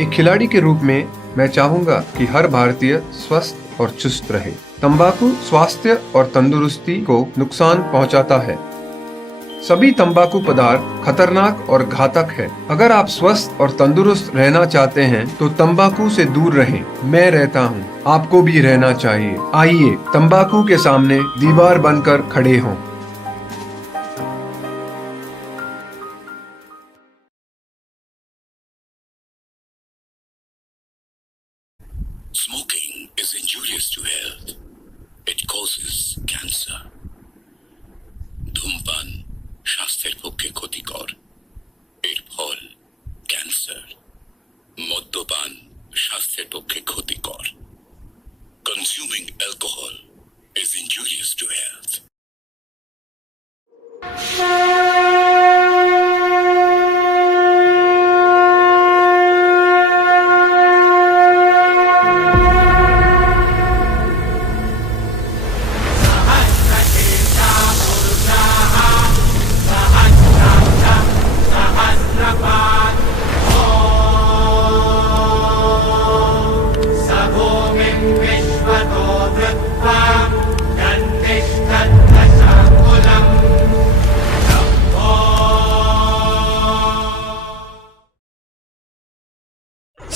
एक खिलाड़ी के रूप में मैं चाहूंगा कि हर भारतीय स्वस्थ और चुस्त रहे। तंबाकू स्वास्थ्य और तंदुरुस्ती को नुकसान पहुंचाता है। सभी तंबाकू पदार्थ खतरनाक और घातक है। अगर आप स्वस्थ और तंदुरुस्त रहना चाहते हैं तो तंबाकू से दूर रहें। मैं रहता हूं, आपको भी रहना चाहिए। आइए तंबाकू के सामने दीवार बनकर खड़े हों। Smoking is injurious to health. It causes cancer. ধূমপান স্বাস্থ্যের পক্ষে ক্ষতিকর। এর ফল ক্যান্সার। মদ্যপান স্বাস্থ্যের পক্ষে ক্ষতিকর। Consuming alcohol is injurious to health.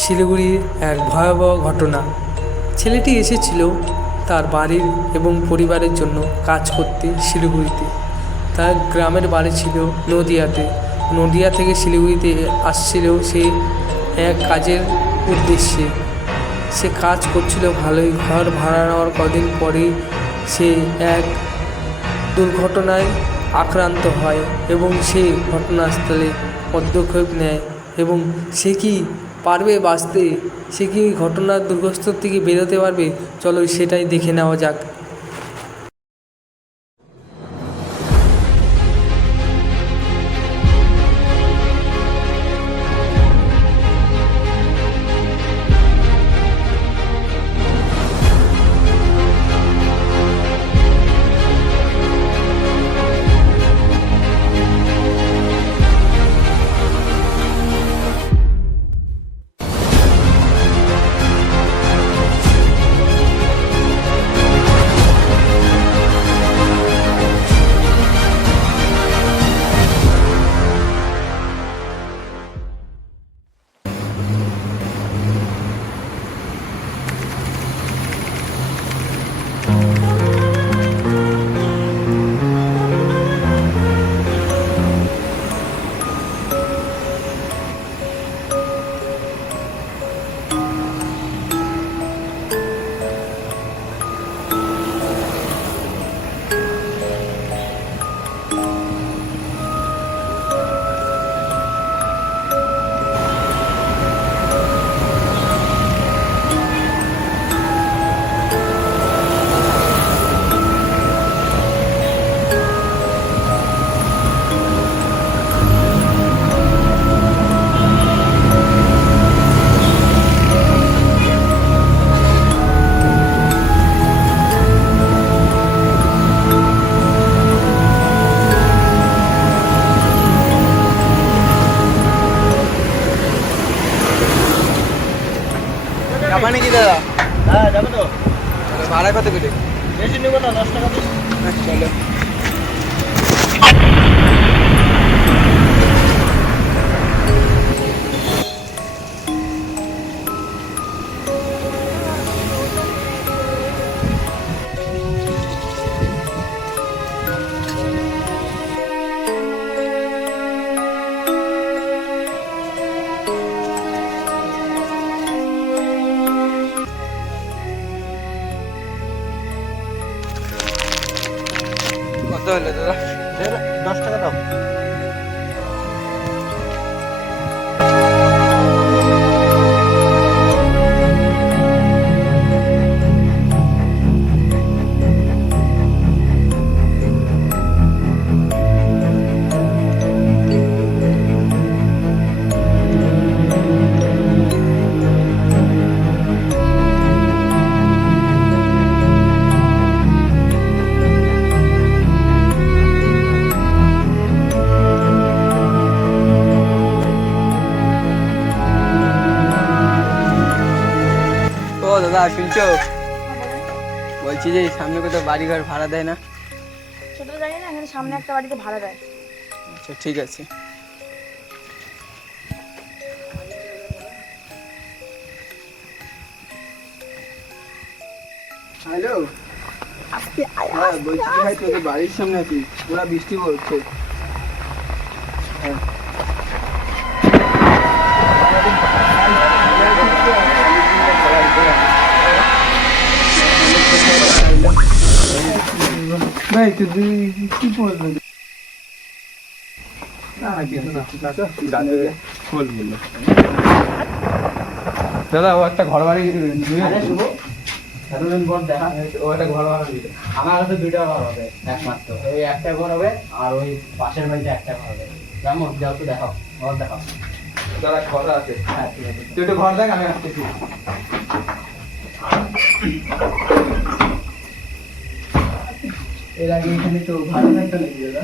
শিলিগুড়ির এক ভয়াবহ ঘটনা। ছেলেটি এসেছিল তার বাড়ির এবং পরিবারের জন্য কাজ করতে শিলিগুড়িতে। তার গ্রামের বাড়ি ছিল নদিয়াতে। নদিয়া থেকে শিলিগুড়িতে আসছিল সে এক কাজের উদ্দেশ্যে। সে কাজ করছিল ভালোই। ঘর ভাড়া নেওয়ার কদিন পরেই সে এক দুর্ঘটনায় আক্রান্ত হয় এবং সে ঘটনাস্থলে পদক্ষেপ নেয় এবং সে কি পারবে বাঁচতে? সে কি ঘটনার দুর্গস্থ থেকে বেরোতে পারবে? চলো সেটাই দেখে নেওয়া যাক। যাবা নাকি দাদা? হ্যাঁ যাবে তো। ভাড়া কত করে? বেশি নেবো না, 10 টাকা দিন। চলো। কত হলো দাদা? 10 টাকা দাও। দাদা শুনছো? বলছি যে সামনে কোথাও বাড়ি ঘর ভাড়া দেয় না? সেটা জানি না, এখানে সামনে একটা বাড়িতে ভাড়া দেয়। আচ্ছা ঠিক আছে। হ্যালো, হ্যাঁ বলছি কি ভাই, তোদের বাড়ির সামনে আছি, পুরা বৃষ্টি পড়ছে। হ্যাঁ ভাই, তুই কি পড়বে? দাদা ও একটা ঘর বাড়ি এতদিন পর দেখা, ও একটা ঘর ভাড়া দিবে। আমার কাছে দুইটা ঘর হবে একমাত্র, ওই একটা ঘর হবে আর ওই পাশের বাড়িতে একটা ঘর হবে। কেমন, যাও তো দেখাও, ঘর দেখাও। দাদা কথা আছে। হ্যাঁ ঠিক আছে। তুই একটু ঘর দেখ, আমি আসতেছি। এর আগে এখানে তো ভাড়া থাকতো নাকি দাদা?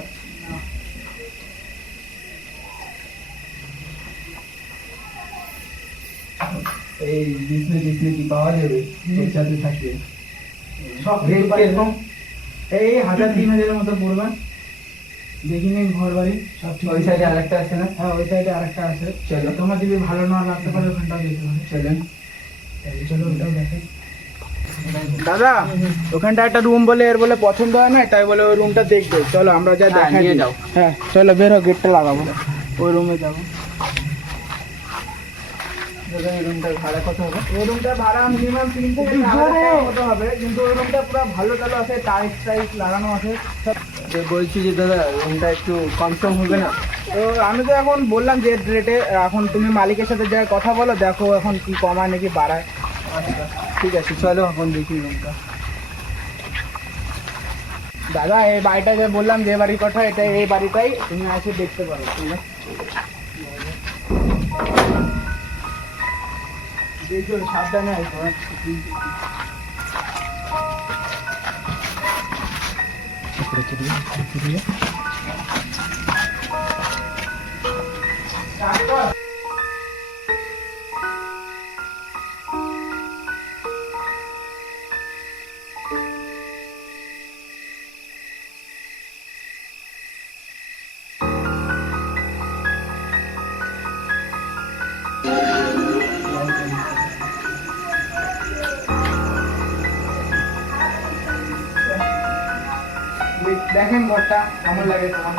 এই ডিসপ্লে ডিসপ্লে কি পাওয়া যাবে? এর সাথে থাকবে সব রেট কিরকম? এই 1000-3000 মতো পড়বে। দেখিনি ঘর বাড়ি সব ঠিক। ওই সাইডে আরেকটা আছে না? হ্যাঁ ওই সাইডে আরেকটা আছে। চলো, তোমার যদি ভালো না লাগতে পারে ওখানটাও যেতে পারে। চলেন। চলো ওটাও দেখে। দাদা ওখানটা একটা রুম বলে এর বলে পছন্দ হয় না, তাই বলে ওই রুমটা দেখবে। চলো আমরা যা দেখা নিয়ে যাও। হ্যাঁ চলো বের হো, গেটটা লাগাবো, ওই রুমে যাবো। দাদা এই রুমটার ভাড়া কত হবে? এই রুমটার ভাড়া মিনিমাম 3 থেকে 4 হাজার মতো হবে, কিন্তু ওই রুমটা পুরো ভালো টালো আছে, টাইলস টাইলস লাগানো আছে সব। তো বলছি যে দাদা রুমটা একটু কম সম হবে না? তো আমি তো এখন বললাম যে রেটে, এখন তুমি মালিকের সাথে যা কথা বলো, দেখো এখন কি কমায় নাকি বাড়ায়। ঠিক আছে চলো এখন দেখি রুমটা। দাদা এই বাড়িটা যে বললাম যে বাড়ির কথা, এটা এই বাড়িটাই, তুমি এসে দেখতে পারো। ঠিক আছে, দেখো সাবধানে আসো। দেখেন ঘরটা কেমন লাগে তোমার?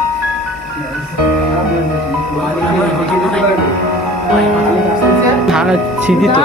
স্মৃতি তো।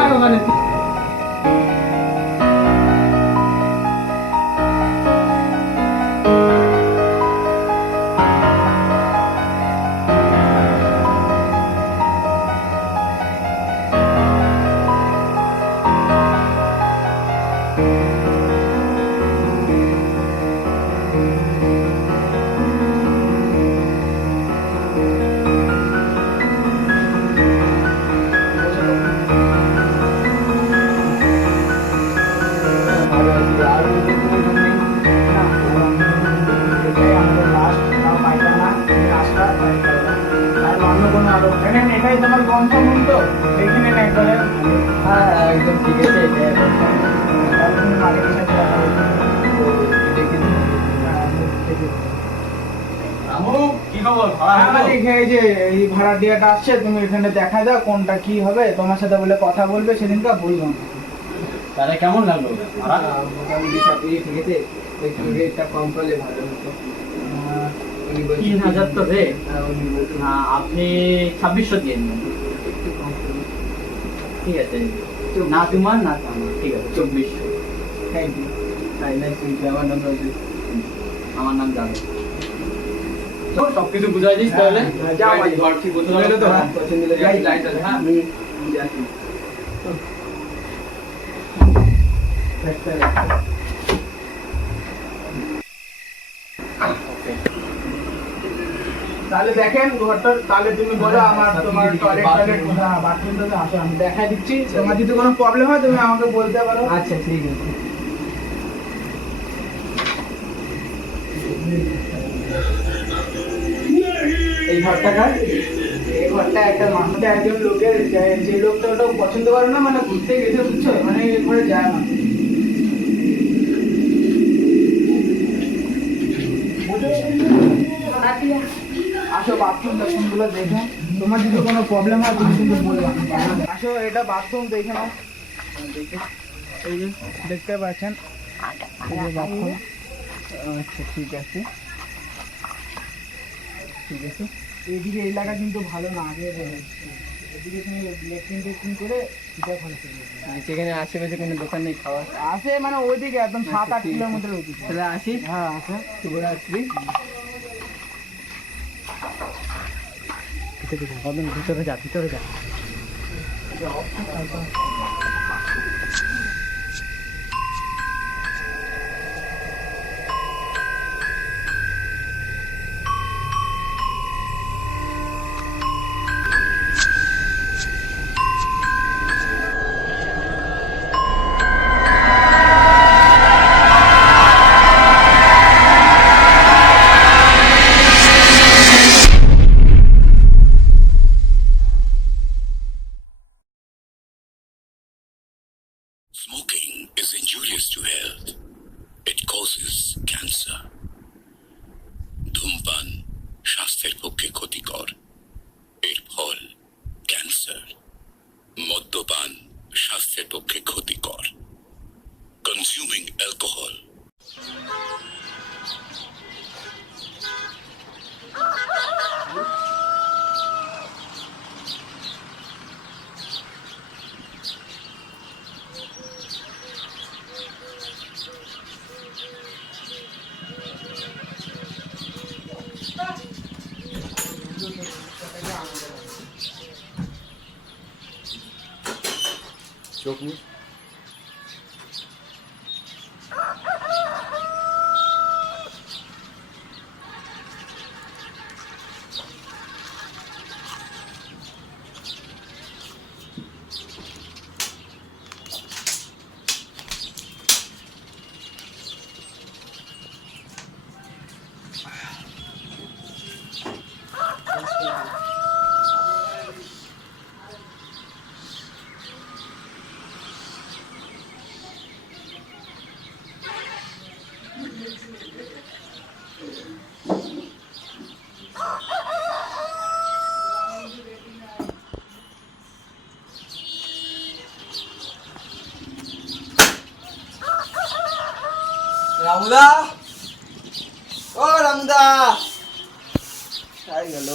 এটাই তোমার গন্তব্য তো, এখানে না একবারে। হ্যাঁ একদম ঠিক আছে। এটা তুমি মালিকের সাথে কথা বলছো। এই যে এই ভাড়াটিয়াটা আসছে, তুমি এখানে দেখা দাও কোনটা কি হবে, তোমার সাথে বলে কথা বলবে, সেদিনটা বলবো। তাহলে কেমন লাগলো? মোটামুটি সব ঠিক আছে, একটু রেটটা কম করলে ভালো হতো। 3000 তো রে, উনি বলছেন আপনি 2600 দিয়ে নিন। একটু কম করুন। ঠিক আছে, না তোমার না আমার, ঠিক আছে 2400। Thank you. তাই না, শুনছি আমার নাম রঞ্জিত। আমার নাম জানো, সবকিছু বুঝাই দিস তাহলে। যাও ভাই। ঘর ঠিক বোঝা গেল তো? পছন্দ হলে যাই, লাইট আছে, হ্যাঁ। যাচ্ছি। তাহলে দেখেন ঘরটা, তাহলে তুমি বলো আমার তোমার টয়লেট টয়লেট কোথায়, বাথরুমটা তো আসো, আমি দেখা দিচ্ছি। তোমার যদি কোনো প্রবলেম হয় তুমি আমাকে বলতে পারো। আচ্ছা ঠিক আছে। এই ঘরটা কার? এই ঘরটা একটা মাথাতে একজন লোকের যে লোকটা ওটা পছন্দ করে না, মানে ঘুরতে গেছে বুঝছো, মানে এই ঘরে যায় না। আসো বাথরুম টাথরুমগুলো দেখে, তোমার যদি কোনো প্রবলেম হয় তুমি কিন্তু বললাম। আসো এটা বাথরুম দেখে নাও, দেখে এই যে দেখতে পাচ্ছেন এই যে বাথরুম। আচ্ছা ঠিক আছে ঠিক আছে। এইদিকে এলাকা কিন্তু ভালো না, আগে এদিকে তুমি লেট্রিন টেট্রিন করে এটা ঘরে চলে যাবে। সেখানে আশেপাশে কোনো দোকান নেই খাওয়ার? আসে মানে ওইদিকে একদম 7-8 কিলোমিটার ওইদিকে। তাহলে আসি। হ্যাঁ আসে। শুভরাত্রি। ভিতরে যা, ভিতরে যা। Smoking is injurious to health. It causes cancer. ধূমপান স্বাস্থ্যের পক্ষে ক্ষতিকর। এর ফল ক্যান্সার। মদ্যপান স্বাস্থ্যের পক্ষে ক্ষতিকর। Consuming alcohol. চোখ মুখ রামুদা, ও রামুদা, কোথায় গেল?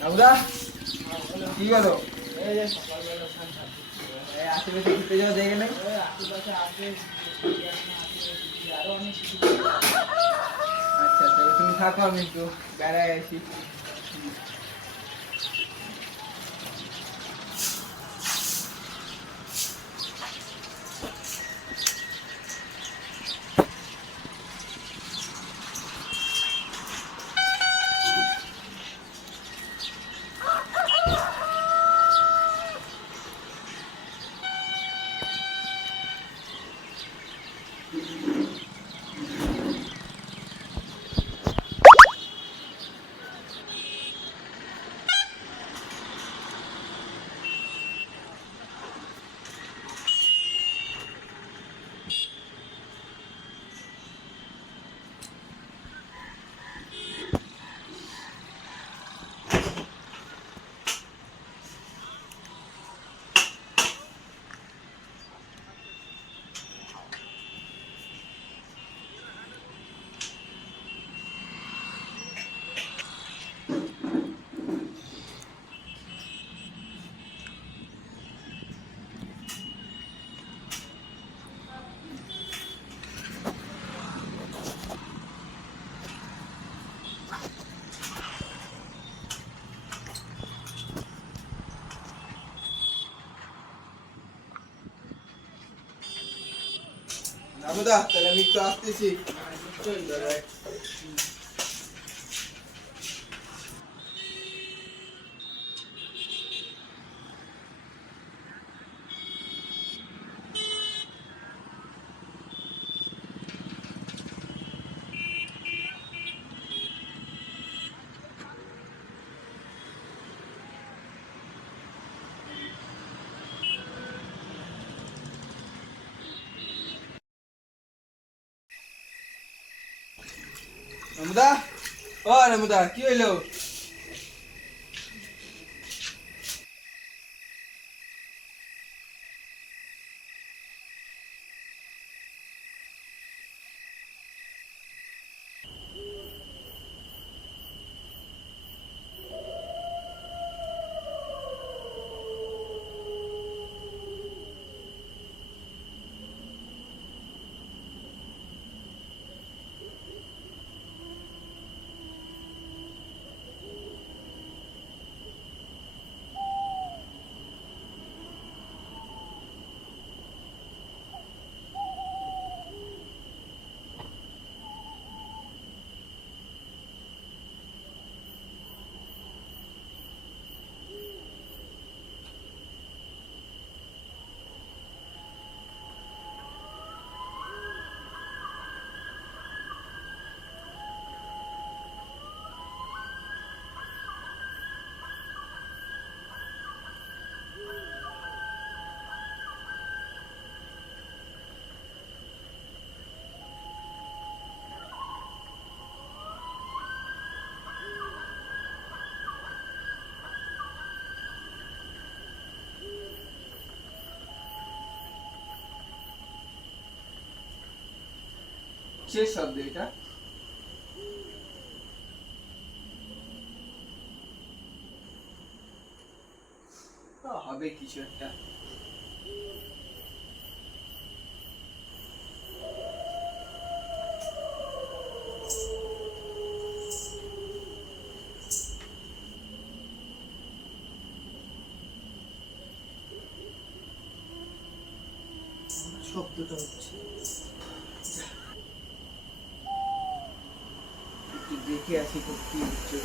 রামুদা কি গেল? এই যে সকালবেলা আশেপাশে ঘুরতে যাওয়া জায়গা নেই? আশেপাশে আছে, আরো অনেক কিছু। আচ্ছা আচ্ছা, তুমি থাকো, আমি একটু বেড়ায় আসি। রামুদা, তাহলে আমি একটু আসতেছি। নমুদা, ও নমুদা, কি হইলো? শেষ শব্দ এটা। হবে কিছু একটা। শব্দটা হচ্ছে, একটু দেখে আসি তো কি হচ্ছে।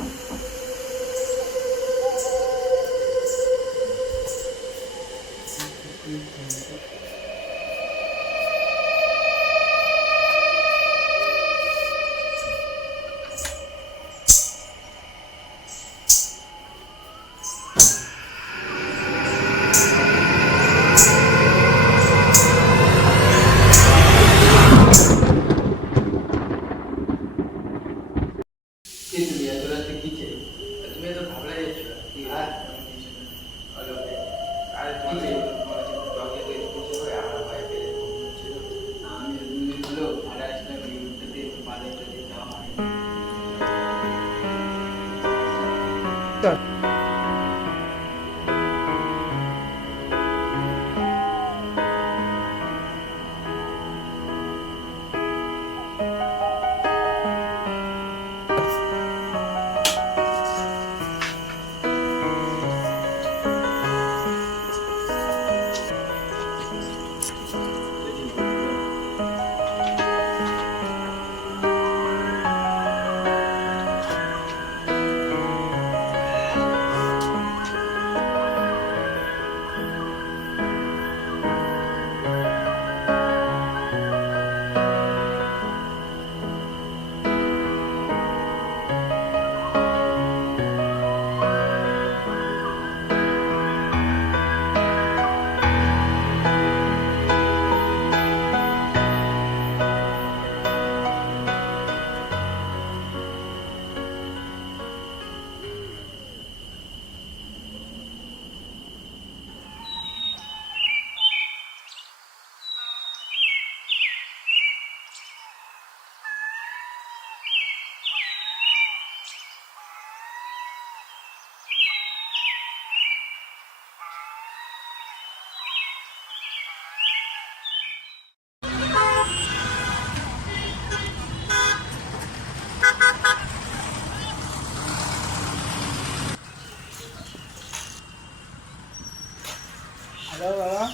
হ্যালো বাবা,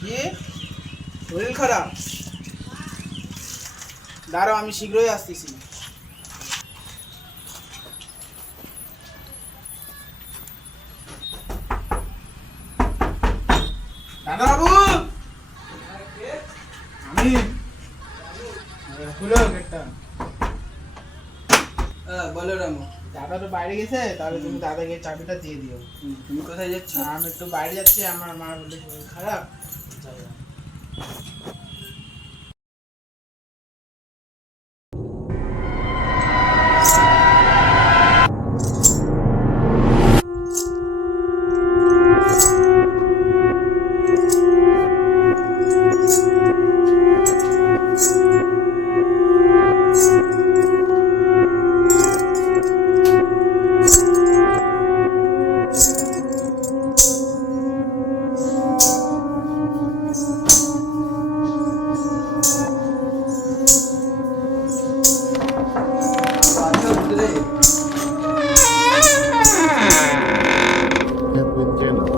কি শরীর খারাপ? দাঁড়াও, আমি শীঘ্রই আসতেছি। দাদা বাবু, আমি খুলো গেটটা। বলো রামু। দাদা তো বাইরে গেছে, তাহলে তুমি দাদাকে চাবিটা দিয়ে দিও। তুমি কোথায় যাচ্ছ? আমি একটু বাইরে যাচ্ছি, আমার মা বলে শরীর খারাপ। been Jenna.